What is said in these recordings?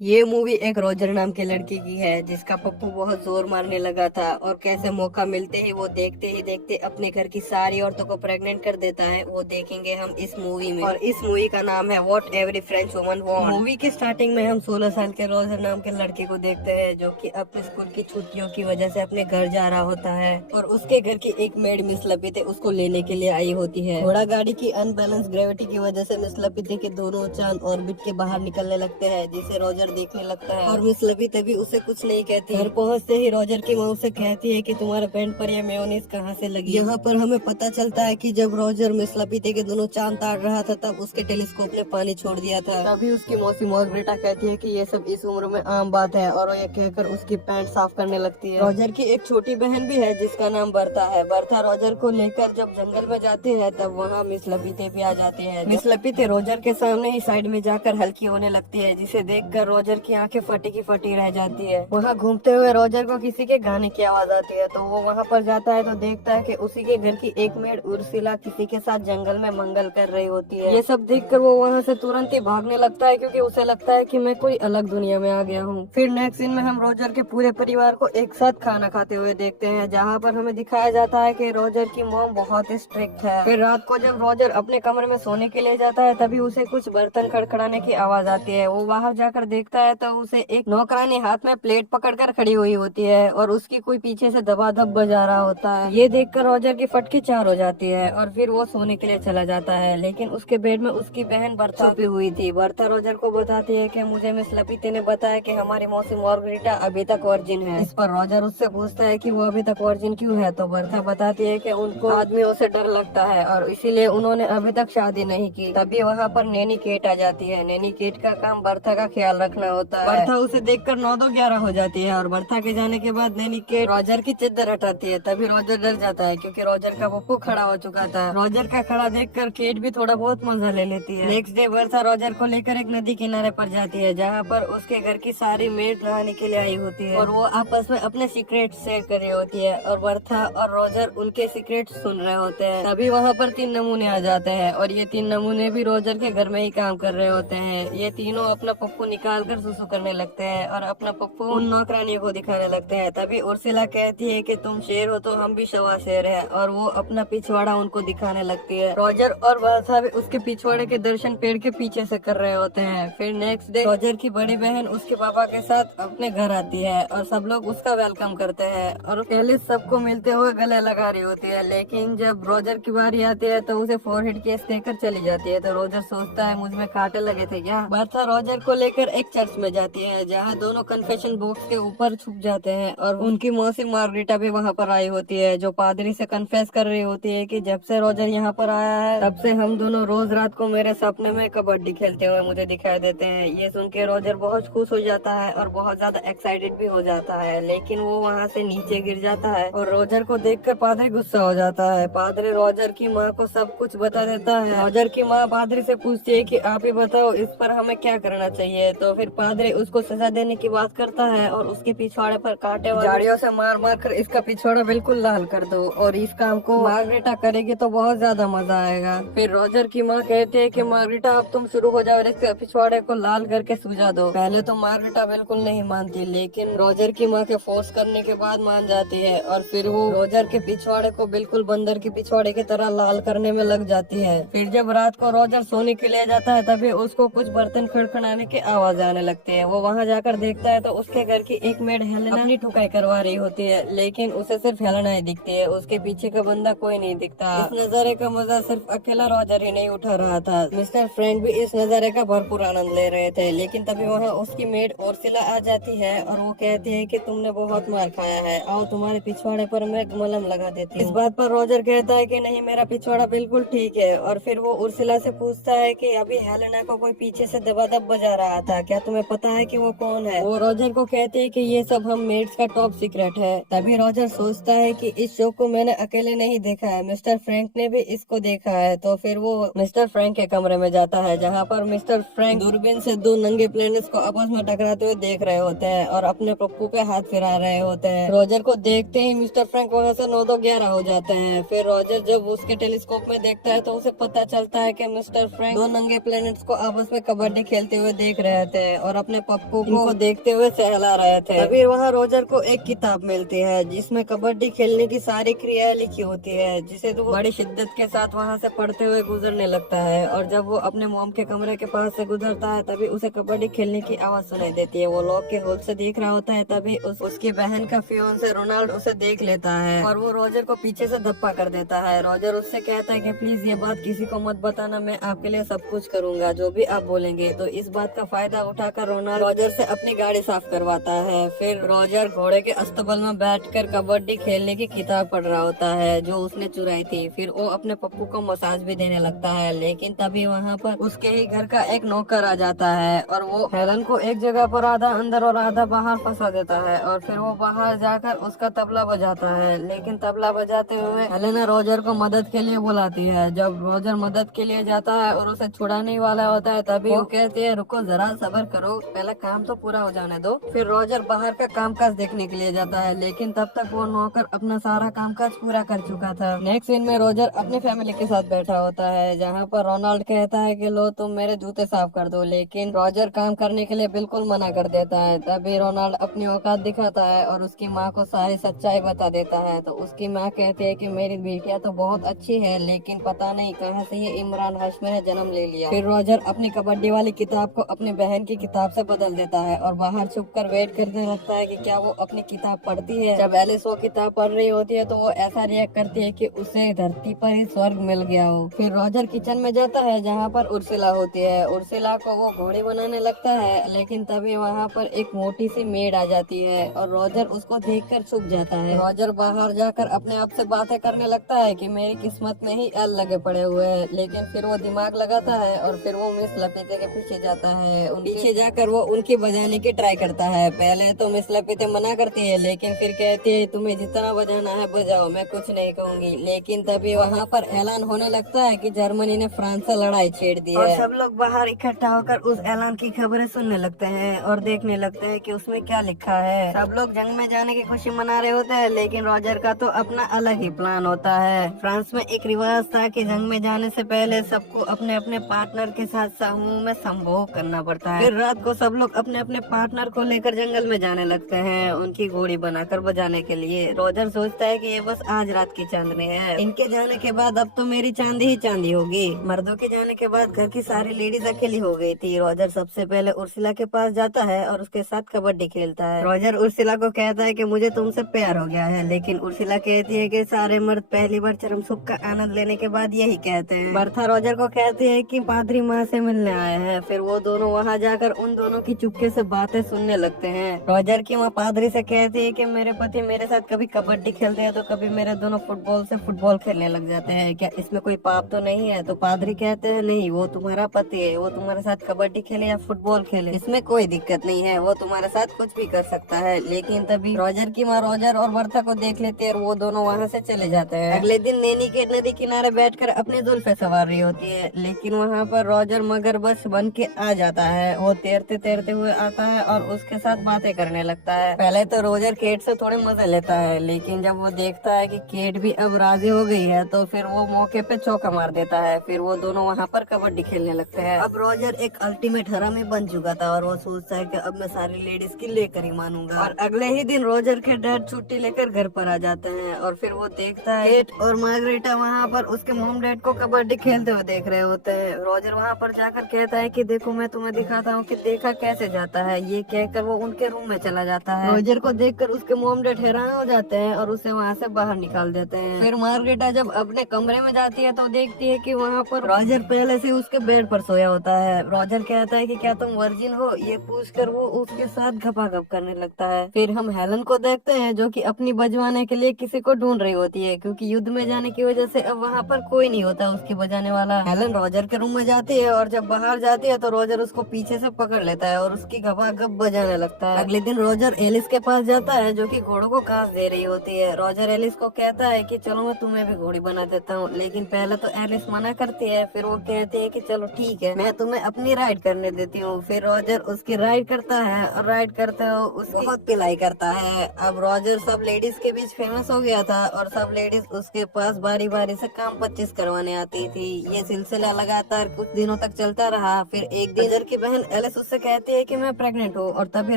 ये मूवी एक रोजर नाम के लड़के की है जिसका पप्पू बहुत जोर मारने लगा था और कैसे मौका मिलते ही वो देखते ही देखते अपने घर की सारी औरतों को प्रेग्नेंट कर देता है। वो देखेंगे हम इस मूवी में, और इस मूवी का नाम है what every French woman want. Movie के स्टार्टिंग में हम 16 साल के रोजर नाम के लड़के को देखते हैं जो कि अपने स्कूल की छुट्टियों की वजह से अपने घर जा रहा होता है और उसके घर की एक मेड मिस लपिते उसको लेने के लिए आई होती है। घोड़ा गाड़ी की अनबैलेंस ग्रेविटी की वजह से मिस लपिते के दोनों चांद ऑर्बिट के बाहर निकलने लगते हैं, जिसे रोजर देखने लगता है और मिस लबी तभी उसे कुछ नहीं कहती। घर पहुंचते ही रोजर की माँ उसे कहती है कि तुम्हारे पैंट पर यह मेयोनीज कहाँ से लगी। यहाँ पर हमें पता चलता है कि जब रोजर मिस लबीते के दोनों चांद ताड़ रहा था तब उसके टेलीस्कोप ने पानी छोड़ दिया था। तभी उसकी मौसी मार्गरेटा कहती है कि ये सब इस उम्र में आम बात है और वो ये कहकर उसकी पैंट साफ करने लगती है। रोजर की एक छोटी बहन भी है जिसका नाम बर्था है। बर्था रोजर को लेकर जब जंगल में जाती है तब वहाँ मिस लपीते भी आ जाती है। मिस लपीते रोजर के सामने ही साइड में जाकर हल्की होने लगती है, जिसे देखकर रोजर की आंखें फटी की फटी रह जाती है। वहाँ घूमते हुए रोजर को किसी के गाने की आवाज आती है तो वो वहाँ पर जाता है तो देखता है कि उसी के घर की एक मेड उर्सिला किसी के साथ जंगल में मंगल कर रही होती है। ये सब देखकर वो वहाँ से तुरंत ही भागने लगता है क्योंकि उसे लगता है कि मैं कोई अलग दुनिया में आ गया हूँ। फिर नेक्स्ट सीन में हम रोजर के पूरे परिवार को एक साथ खाना खाते हुए देखते हैं, जहाँ पर हमें दिखाया जाता है कि रोजर की मॉम बहुत स्ट्रिक्ट है। फिर रात को जब रोजर अपने कमरे में सोने के लिए जाता है तभी उसे कुछ बर्तन खड़खड़ाने की आवाज आती है। वो बाहर जाकर देखता है तो उसे एक नौकरानी हाथ में प्लेट पकड़कर खड़ी हुई होती है और उसकी कोई पीछे से दबादब बजा रहा होता है। ये देखकर रोजर की फटकी चार हो जाती है और फिर वो सोने के लिए चला जाता है, लेकिन उसके बेड में उसकी बहन बर्था छुपी हुई थी। बर्था रोजर को बताती है कि मुझे मिस लपीते ने बताया कि हमारी मौसी मार्गरेटा अभी तक वर्जिन है। इस पर रोजर उससे पूछता है कि वो अभी तक वर्जिन क्यों है, तो बर्था बताती है कि उनको आदमियों से डर लगता है और इसीलिए उन्होंने अभी तक शादी नहीं की। तभी वहाँ पर नैनी केट आ जाती है। नैनी केट का काम बर्था का ख्याल रखना होता है। बर्था उसे देखकर 9-2-11 हो जाती है और बर्था के जाने के बाद नैनी केट रोजर की चद्दर हटाती है। तभी रोजर डर जाता है क्योंकि रोजर का पप्पू खड़ा हो चुका था। रोजर का खड़ा देखकर केट भी थोड़ा बहुत मजा ले लेती है। नेक्स्ट डे बर्था रोजर को लेकर एक नदी किनारे पर जाती है जहाँ पर उसके घर की सारी मेड नहाने के लिए आई होती है और वो आपस में अपने सीक्रेट शेयर कर रही होती है और बर्था और रोजर उनके सीक्रेट सुन रहे होते हैं। तभी वहाँ पर 3 नमूने आ जाते हैं और ये 3 नमूने भी रोजर के घर में ही काम कर रहे होते हैं। ये तीनों अपना पप्पू निकाल कर सुसु करने लगते हैं और अपना पप्पू उन नौकरानियों को दिखाने लगते हैं। तभी उर्सिला कहती है कि तुम शेर हो तो हम भी सवा शेर है और वो अपना पिछवाड़ा उनको दिखाने लगती है। रोजर और बर्था भी उसके पिछवाड़े के दर्शन पेड़ के पीछे से कर रहे होते हैं। फिर नेक्स्ट डे रोजर की बड़ी बहन उसके पापा के साथ अपने घर आती है और सब लोग उसका वेलकम करते हैं और पहले सबको मिलते हुए गले लगा रही होती है, लेकिन जब रोजर की बारी आती है तो उसे फोरहेड केस देकर चली जाती है। तो रोजर सोचता है मुझ में कांटे लगे थे क्या। बर्था रोजर को लेकर एक चर्च में जाती है जहाँ दोनों कन्फेशन बॉक्स के ऊपर छुप जाते हैं और उनकी मौसी मार्गरेटा भी वहाँ पर आई होती है जो पादरी से कन्फेस कर रही होती है कि जब से रोजर यहाँ पर आया है तब से हम दोनों रोज रात को मेरे सपने में कबड्डी खेलते हुए मुझे दिखाई देते हैं। ये सुन के रोजर बहुत खुश हो जाता है और बहुत ज्यादा एक्साइटेड भी हो जाता है, लेकिन वो वहाँ से नीचे गिर जाता है और रोजर को देखकर पादरी गुस्सा हो जाता है। पादरी रोजर की माँ को सब कुछ बता देता है। रोजर की माँ पादरी से पूछती है कि आप ही बताओ इस पर हमें क्या करना चाहिए। तो फिर पादरी उसको सजा देने की बात करता है और उसके पिछवाड़े पर कांटे वाली झाड़ियों से मार मार कर इसका पिछवाड़ा बिल्कुल लाल कर दो और इस काम को मार्गरेटा करेगी तो बहुत ज्यादा मजा आएगा। फिर रोजर की माँ कहती है कि मार्गरेटा अब तुम शुरू हो जाओ और इसके पिछवाड़े को लाल करके सुझा दो। पहले तो मार्गरेटा बिल्कुल नहीं मानती, लेकिन रोजर की माँ के फोर्स करने के बाद मान जाती है और फिर वो रोजर के पिछवाड़े को बिल्कुल बंदर के पिछवाड़े की तरह लाल करने में लग जाती है। फिर जब रात को रोजर सोने के लिए जाता है तभी उसको कुछ बर्तन खड़खड़ाने की आवाज आने लगती है। वो वहाँ जाकर देखता है तो उसके घर की एक मेड हेलेना अपनी ठुकाई करवा रही होती है, लेकिन उसे सिर्फ हेलेना ही दिखती है, उसके पीछे का बंदा कोई नहीं दिखता। इस नजारे का मजा सिर्फ अकेला रोजर ही नहीं उठा रहा था, मिस्टर फ्रैंक भी इस नजारे का भरपूर आनंद ले रहे थे। लेकिन तभी वहाँ उसकी मेड उर्सिला आ जाती है और वो कहती है कि तुमने बहुत मार खाया है, आओ तुम्हारे पिछवाड़े पर मैं मलहम लगा देती हूँ। इस बात पर रोजर कहता है कि नहीं, मेरा पिछवाड़ा बिल्कुल ठीक है और फिर वो उर्सिला से पूछता है कि अभी हेलेना को कोई पीछे से दबादब बजा रहा था, क्या तुम्हें पता है कि वो कौन है। वो रोजर को कहते हैं कि ये सब हम मेड्स का टॉप सीक्रेट है। तभी रोजर सोचता है कि इस शो को मैंने अकेले नहीं देखा है, मिस्टर फ्रैंक ने भी इसको देखा है। तो फिर वो मिस्टर फ्रैंक के कमरे में जाता है जहाँ पर मिस्टर फ्रैंक दूरबीन से 2 नंगे प्लैनेट्स को आपस में टकराते हुए देख रहे होते हैं और अपने पप्पू पे हाथ फिरा रहे होते हैं। रोजर को देखते ही मिस्टर फ्रैंक वहाँ से 9-2-11 हो जाते हैं। फिर रोजर जब उसके टेलीस्कोप में देखता है तो उसे पता चलता है कि मिस्टर फ्रैंक 2 नंगे प्लैनेट्स को आपस में कबड्डी खेलते हुए देख रहे थे है और अपने पप्पू को देखते हुए सहला रहे थे। अभी वहाँ रोजर को एक किताब मिलती है जिसमें कबड्डी खेलने की सारी क्रियाएं लिखी होती है, जिसे तो बड़ी शिद्दत के साथ वहाँ से पढ़ते हुए गुजरने लगता है। और जब वो अपने मोम के कमरे के पास से गुजरता है तभी उसे कबड्डी खेलने की आवाज सुनाई देती है। वो लॉक के होल से देख रहा होता है, तभी उसकी बहन का फियोंसे रोनाल्ड उसे देख लेता है और वो रोजर को पीछे से धप्पा कर देता है। रोजर उससे कहता है कि प्लीज ये बात किसी को मत बताना, मैं आपके लिए सब कुछ करूंगा जो भी आप बोलेंगे। तो इस बात का फायदा उठाकर रोनाल्ड रोजर से अपनी गाड़ी साफ करवाता है। फिर रोजर घोड़े के अस्तबल में बैठकर कबड्डी खेलने की किताब पढ़ रहा होता है जो उसने चुराई थी। फिर वो अपने पप्पू को मसाज भी देने लगता है, लेकिन तभी वहाँ पर उसके ही घर का एक नौकर आ जाता है और वो हेलन को एक जगह पर आधा अंदर और आधा बाहर फंसा देता है। और फिर वो बाहर जाकर उसका तबला बजाता है, लेकिन तबला बजाते हुए हेलेना रोजर को मदद के लिए बुलाती है। जब रोजर मदद के लिए जाता है और उसे छुड़ाने ही वाला होता है तभी वो कहती है रुको जरा सब्र करो, पहले काम तो पूरा हो जाने दो। फिर रोजर बाहर का कामकाज देखने के लिए जाता है, लेकिन तब तक वो नौकर अपना सारा कामकाज पूरा कर चुका था। नेक्स्ट सीन में रोजर अपनी फैमिली के साथ बैठा होता है, जहाँ पर रोनाल्ड कहता है कि लो तुम मेरे जूते साफ कर दो, लेकिन रोजर काम करने के लिए बिल्कुल मना कर देता है। तभी रोनाल्ड अपनी औकात दिखाता है और उसकी माँ को सारी सच्चाई बता देता है। तो उसकी माँ कहती है कि मेरी बेटियाँ तो बहुत अच्छी है, लेकिन पता नहीं कहाँ से ये इमरान हाशमी ने जन्म ले लिया। फिर रोजर अपनी कबड्डी वाली किताब को अपनी बहन की किताब से बदल देता है और बाहर छुपकर वेट करने लगता है कि क्या वो अपनी किताब पढ़ती है। जब एलिस वो किताब पढ़ रही होती है तो वो ऐसा रिएक्ट करती है कि उसे धरती पर ही स्वर्ग मिल गया हो। फिर रोजर किचन में जाता है जहाँ पर उर्सिला होती है। उर्सिला को वो घोड़ी बनाने लगता है, लेकिन तभी वहाँ पर एक मोटी सी मेड आ जाती है और रोजर उसको देखकर छुप जाता है। रोजर बाहर जाकर अपने आप से बातें करने लगता है कि मेरी किस्मत में ही एल लगे पड़े हुए हैं, लेकिन फिर वो दिमाग लगाता है और फिर वो मिस लपेटे के पीछे जाता है। पीछे जाकर वो उनकी बजाने की ट्राई करता है। पहले तो मिस लपेटे मना करती है, लेकिन फिर कहती है तुम्हें जितना बजाना है बजाओ, मैं कुछ नहीं कहूँगी। लेकिन तभी वहाँ पर ऐलान होने लगता है कि जर्मनी ने फ्रांस से लड़ाई छेड़ दी है और सब लोग बाहर इकट्ठा होकर उस ऐलान की खबरें सुनने लगते हैं और देखने लगते हैं कि उसमें क्या लिखा है। सब लोग जंग में जाने की खुशी मना रहे होते हैं, लेकिन रोजर का तो अपना अलग ही प्लान होता है। फ्रांस में एक रिवाज था कि जंग में जाने से पहले सबको अपने अपने पार्टनर के साथ समूह में संभोग करना पड़ता है। फिर रात को सब लोग अपने अपने पार्टनर को लेकर जंगल में जाने लगते हैं उनकी घोड़ी बनाकर बजाने के लिए। रोजर सोचता है कि ये बस आज रात की चांदनी है, इनके जाने के बाद अब तो मेरी चांदी ही चांदी होगी। मर्दों के जाने के बाद घर की सारी लेडीज अकेली हो गई थी। रोजर सबसे पहले उर्सिला के पास जाता है और उसके साथ कबड्डी खेलता है। रोजर उर्सिला को कहता है कि मुझे तुमसे प्यार हो गया है, लेकिन उर्सिला कहती है कि सारे मर्द पहली बार चरम सुख का आनंद लेने के बाद यही कहते हैं। बर्था रोजर को कहती है कि पादरी माँ से मिलने आए हैं। फिर वो दोनों वहाँ जाकर उन दोनों की चुपके से बातें सुनने लगते हैं। रोजर की माँ पादरी से कहती है कि मेरे पति मेरे साथ कभी कबड्डी खेलते हैं तो कभी मेरे दोनों फुटबॉल से फुटबॉल खेलने लग जाते हैं, क्या इसमें कोई पाप तो नहीं है? तो पादरी कहते हैं नहीं, वो तुम्हारा पति है, वो तुम्हारे साथ कबड्डी खेले या फुटबॉल खेले इसमें कोई दिक्कत नहीं है, वो तुम्हारे साथ कुछ भी कर सकता है। लेकिन तभी रोजर की माँ रोजर और बर्था को देख लेती है और वो दोनों वहाँ से चले जाते हैं। अगले दिन नैनी के नदी किनारे बैठकर अपने जुल्फे सवार रही होती है, लेकिन वहाँ पर रोजर मगरमच्छ बन के आ जाता है। वो तैरते तैरते हुए आता है और उसके साथ बातें करने लगता है। पहले तो रोजर केट से थोड़े मजे लेता है, लेकिन जब वो देखता है कि केट भी अब राजी हो गई है तो फिर वो मौके पे चौका मार देता है। फिर वो दोनों वहाँ पर कबड्डी खेलने लगते हैं। अब रोजर एक अल्टीमेट हरामी बन चुका था और वो सोचता है कि अब मैं सारी लेडीज की लेकर ही मानूंगा। और अगले ही दिन रोजर के डैड छुट्टी लेकर घर पर आ जाते हैं और फिर वो देखता है केट और मार्गरेटा वहाँ पर उसके मॉम डैड को कबड्डी खेलते हुए देख रहे होते हैं। रोजर वहाँ पर जाकर कहता है कि देखो मैं तुम्हें दिखाता हूँ कि देखा कैसे जाता है। ये कहकर वो उनके रूम में चला जाता है। रोजर को देखकर उसके मॉम डैड हैरान हो जाते हैं और उसे वहाँ से बाहर निकाल देते हैं। फिर मार्गरेटा जब अपने कमरे में जाती है तो देखती है कि वहाँ पर रोजर पहले से उसके बेड पर सोया होता है। रोजर कहता है कि क्या तुम वर्जिन हो, ये पूछकर वो उसके साथ घपाघप करने लगता है। फिर हम हेलन को देखते हैं जो कि अपनी बजवाने के लिए किसी को ढूंढ रही होती है, क्योंकि युद्ध में जाने की वजह से अब वहाँ पर कोई नहीं होता उसकी बजाने वाला। हेलन रोजर के रूम में जाती है और जब बाहर जाती है तो रोजर उसको पीछे से पकड़ लेता है और उसकी घपाघप बजाने लगता है। अगले दिन रोजर एलिस के पास जाता है जो कि घोड़ों को घास दे रही होती है। रोजर एलिस को कहता है कि चलो मैं तुम्हें भी घोड़ी बना देता हूँ, लेकिन पहले तो एलिस मना करती है। फिर वो कहती है कि चलो ठीक है, मैं तुम्हें अपनी राइड करने देती हूँ। फिर रोजर उसकी राइड करता है और राइड करते हुए उसकी बहुत पिलाई करता है। अब रोजर सब लेडीज के बीच फेमस हो गया था और सब लेडीज उसके पास बारी बारी से काम 25 करवाने आती थी। ये सिलसिला लगातार कुछ दिनों तक चलता रहा। फिर एक दिन रोजर की बहन एलिस उससे कहती है कि मैं प्रेग्नेंट हूँ और तभी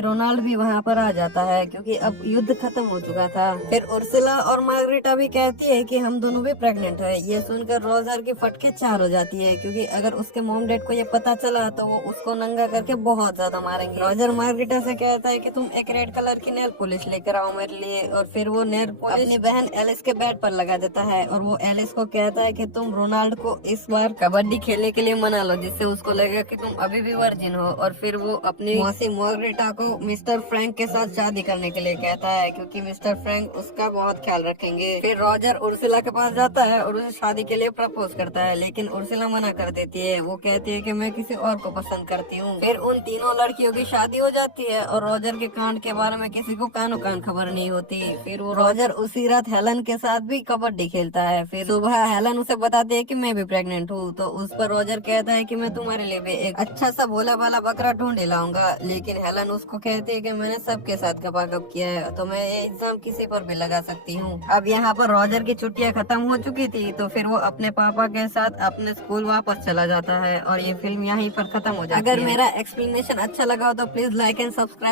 रोनाल्ड भी वहाँ पर आ जाता है क्योंकि अब युद्ध खत्म हो चुका था। फिर उर्सुला और मार्गरेटा भी कहती है कि हम दोनों भी प्रेग्नेंट है। ये सुनकर रोजर की फटके 4 हो जाती है क्योंकि अगर उसके मॉम डैड को ये पता चला तो वो उसको नंगा करके बहुत ज्यादा मारेंगे। रोजर मार्गरेटा से कहता है कि तुम एक रेड कलर की नेल पॉलिश लेकर आओ मेरे लिए, और फिर वो नेल पॉलिश अपनी बहन एलिस के बेड पर लगा देता है और वो एलिस को कहता है कि तुम रोनाल्ड को इस बार कबड्डी खेलने के लिए मना लो जिससे उसको लगेगा कि तुम अभी भी वर्जिन हो। और फिर वो अपनी मौसी मार्गरेटा को मिस्टर फ्रैंक के साथ शादी करने के लिए कहता है क्योंकि मिस्टर फ्रैंक उसका बहुत ख्याल रखेंगे। फिर रॉजर उर्सुला के पास जाता है और उसे शादी के लिए प्रपोज करता है, लेकिन उर्सुला मना कर देती है। वो कहती है कि मैं किसी और को पसंद करती हूँ। फिर उन तीनों लड़कियों की शादी हो जाती है और रॉजर के कांड के बारे में किसी को कानो कान खबर नहीं होती। फिर वो रॉजर उसी रात हेलन के साथ भी कबड्डी खेलता है। फिर सुबह हेलन उसे बताती है कि मैं भी प्रेग्नेंट हूँ, तो उस पर रॉजर कहता है कि मैं तुम्हारे लिए भी एक अच्छा सा भोला भाला बकरा ढूंढ लाऊंगा, लेकिन हेलन उसको कहती है कि मैंने सबके साथ गपागप किया है तो मैं ये इल्जाम किसी पर भी लगा सकती हूँ। अब यहाँ पर रॉजर की छुट्टियाँ खत्म हो चुकी थी तो फिर वो अपने पापा के साथ अपने स्कूल वापस चला जाता है और ये फिल्म यहीं पर खत्म हो जाती है। अगर मेरा एक्सप्लेनेशन अच्छा लगा हो तो प्लीज लाइक एंड सब्सक्राइब।